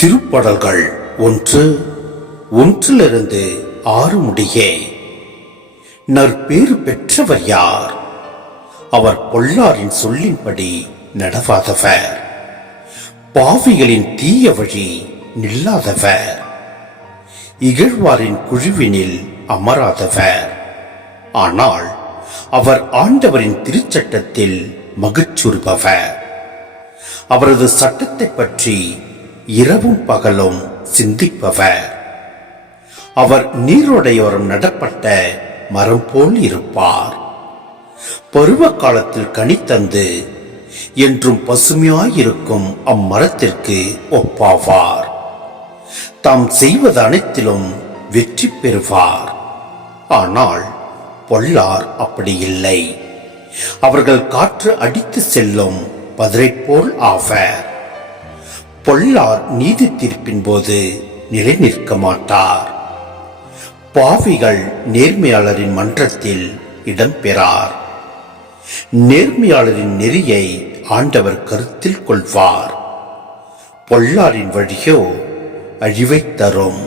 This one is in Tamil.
திருப்படல்கள் ஒன்று ஒன்றிலிருந்து ஆறு முடியே நற்பேறு பெற்றவர் யார் அவர் பொள்ளாரின் சொல்லின்படி நடவாதவர் பாவிகளின் தீய வழி நில்லாதவர் இகழ்வாரின் குழுவினில் அமராதவர் ஆனால் அவர் ஆண்டவரின் திருச்சட்டத்தில் மகிழ்ச்சுறுபவர் அவரது சட்டத்தை பற்றி இரவும் பகலும் சிந்திப்பவர் அவர் நீரோடையோரம் நடப்பட்ட மரம் போல் இருப்பார் பருவ காலத்தில் கனித்தந்து என்றும் பசுமையாயிருக்கும் அம்மரத்திற்கு ஒப்பாவார் தாம் செய்வது அனைத்திலும் வெற்றி பெறுவார் ஆனால் பொல்லார் அப்படி இல்லை அவர்கள் காற்று அடித்து செல்லும் பதிரை போல் ஆவர் பொல்லார் நீதி தீர்ப்பின் போது நிலை நிற்க மாட்டார் பாவிகள் நேர்மையாளரின் மன்றத்தில் இடம்பெறார் நேர்மையாளரின் நெறியை ஆண்டவர் கருத்தில் கொள்வார் பொல்லாரின் வழியோ அழிவை தரும்